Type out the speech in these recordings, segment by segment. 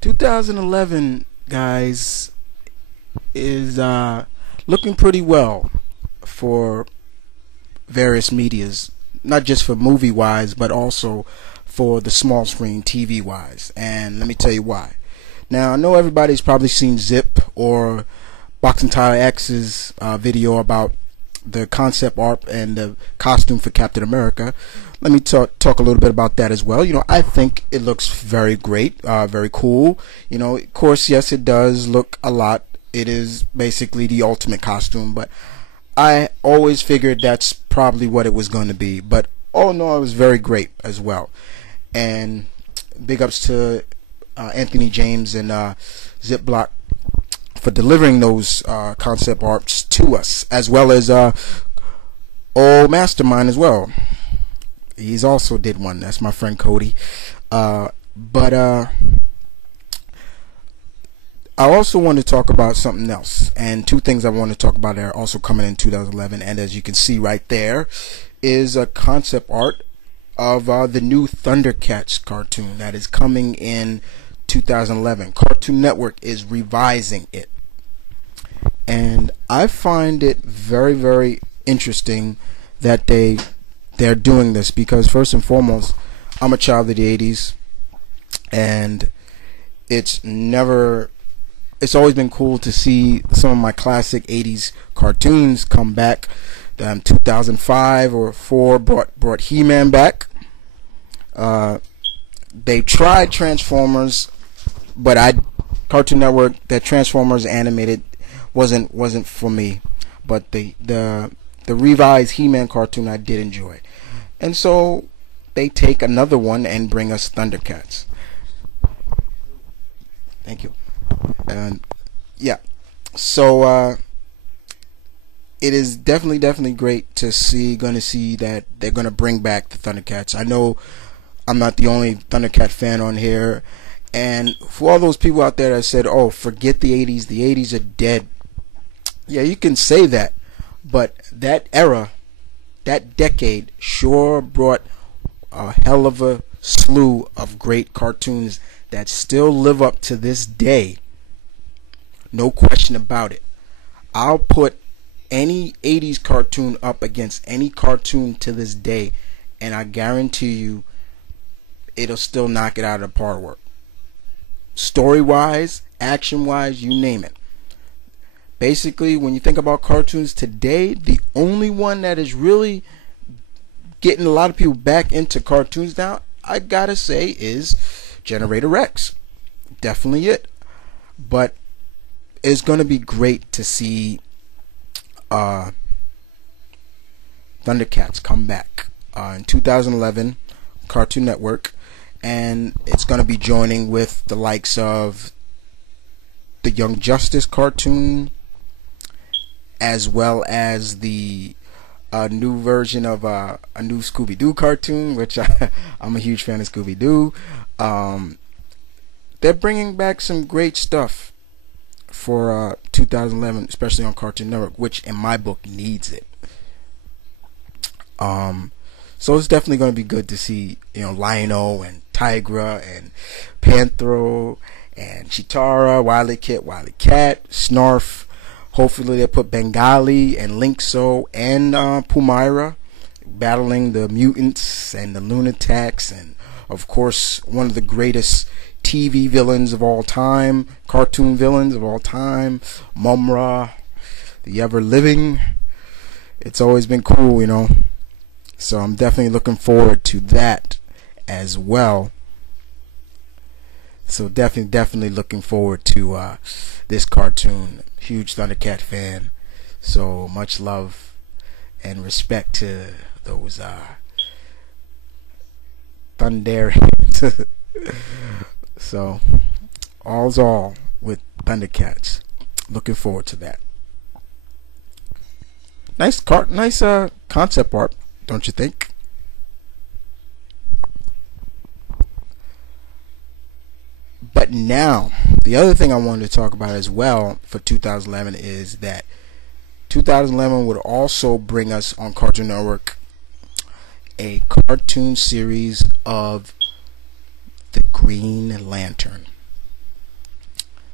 2011, guys, is looking pretty well for various medias, not just for movie wise, but also for the small screen TV wise. And let me tell you why. Now, I know everybody's probably seen Zip or Boxing Tyler X's video about the concept art and the costume for Captain America. Let me talk a little bit about that as well. I think it looks very great, very cool. Of course, yes, it does look a lot. It is basically the ultimate costume, but I always figured that's probably what it was going to be. But oh no, it was very great as well. And big ups to Anthony James and Zipblock for delivering those concept arts to us, as well as old Mastermind as well. He's also did one. That's my friend Cody. But I also want to talk about something else, and two things I want to talk about that are also coming in 2011. And as you can see right there, is a concept art of the new Thundercats cartoon that is coming in 2011. Cartoon Network is revising it, and I find it very, very interesting that they're doing this, because first and foremost, I'm a child of the 80s, and it's always been cool to see some of my classic 80s cartoons come back. 2005 or 4 brought He-Man back. They tried Transformers, but Cartoon Network, that Transformers animated wasn't for me. But the revised He-Man cartoon I did enjoy. And so they take another one and bring us Thundercats. Thank you. And yeah, so it is definitely great to see that they're gonna bring back the Thundercats. I know I'm not the only Thundercat fan on here, and for all those people out there that said, "Oh, forget the 80s. The 80s are dead." Yeah, you can say that, but that era, that decade, sure brought a hell of a slew of great cartoons that still live up to this day. No question about it. I'll put any 80s cartoon up against any cartoon to this day, and I guarantee you it'll still knock it out of the park. Story wise, action wise, you name it. Basically, when you think about cartoons today, the only one that is really getting a lot of people back into cartoons now, I gotta say, is Generator X. Definitely it. But it's gonna be great to see Thundercats come back in 2011, Cartoon Network, and it's gonna be joining with the likes of the Young Justice cartoon, as well as the new version of a new Scooby-Doo cartoon, which I'm a huge fan of Scooby-Doo. They're bringing back some great stuff for 2011, especially on Cartoon Network, which in my book needs it. So it's definitely going to be good to see, Lion-O and Tigra and Panthro and Chitara, Wily Cat, Snarf. Hopefully they put Bengali and Linkso and Pumira battling the mutants and the Lunatics, and of course one of the greatest TV villains of all time, cartoon villains of all time, Mumra, the ever living. It's always been cool, So I'm definitely looking forward to that as well. So definitely looking forward to this cartoon. Huge Thundercat fan. So much love and respect to those Thunder. So all's all with Thundercats. Looking forward to that. Nice concept art, don't you think? But now, the other thing I wanted to talk about as well for 2011 is that 2011 would also bring us on Cartoon Network a cartoon series of the Green Lantern.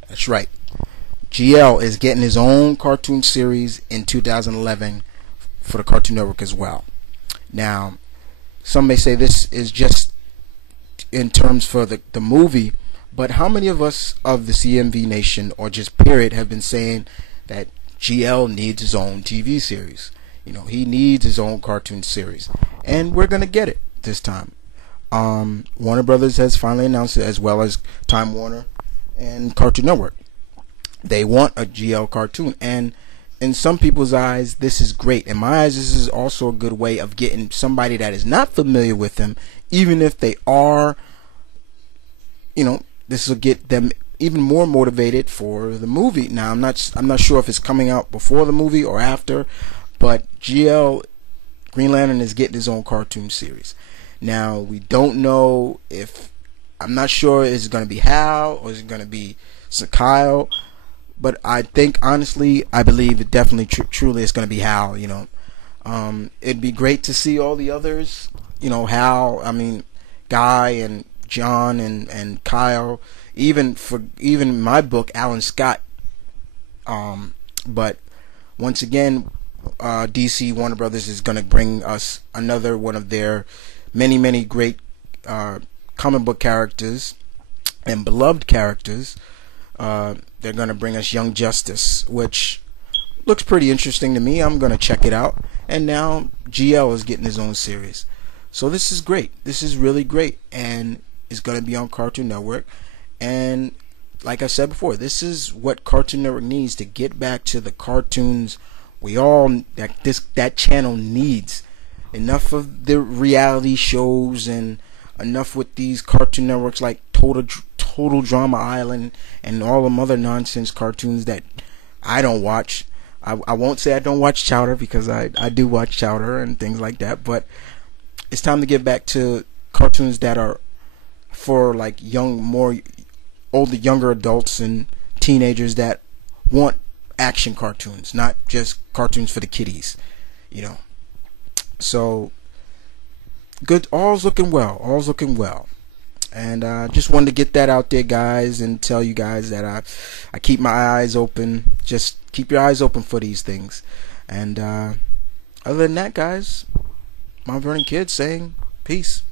That's right. GL is getting his own cartoon series in 2011 for the Cartoon Network as well. Now, some may say this is just in terms for the movie, but how many of us of the CMV Nation or just period have been saying that GL needs his own TV series? You know, he needs his own cartoon series, and we're gonna get it this time. Warner Brothers has finally announced it, as well as Time Warner and Cartoon Network. They want a GL cartoon, and in some people's eyes, this is great. In my eyes, this is also a good way of getting somebody that is not familiar with them, even if they are, you know, this will get them even more motivated for the movie. Now, I'm not sure if it's coming out before the movie or after, but GL Green Lantern is getting his own cartoon series. Now, we don't know if, I'm not sure, is it going to be Hal or is it going to be Kyle, but I think, honestly, I believe it definitely truly is going to be Hal. You know, it'd be great to see all the others, you know, Hal, I mean Guy and John and Kyle, even my book, Alan Scott. But once again, DC Warner Brothers is going to bring us another one of their many great comic book characters and beloved characters. They're going to bring us Young Justice, which looks pretty interesting to me. I'm going to check it out. And now GL is getting his own series. So this is great. This is really great. And it's going to be on Cartoon Network. And like I said before, this is what Cartoon Network needs to get back to the cartoons that channel needs. Enough of the reality shows and enough with these Cartoon Networks like Total Drama Island and all them other nonsense cartoons that I don't watch. I won't say I don't watch Chowder, because I do watch Chowder and things like that, but it's time to get back to cartoons that are for like younger adults and teenagers that want action cartoons, not just cartoons for the kiddies, you know. So good, all's looking well. And just wanted to get that out there, guys, and tell you guys that I keep my eyes open. Just keep your eyes open for these things. And other than that, guys, Mount Vernon Kid saying peace.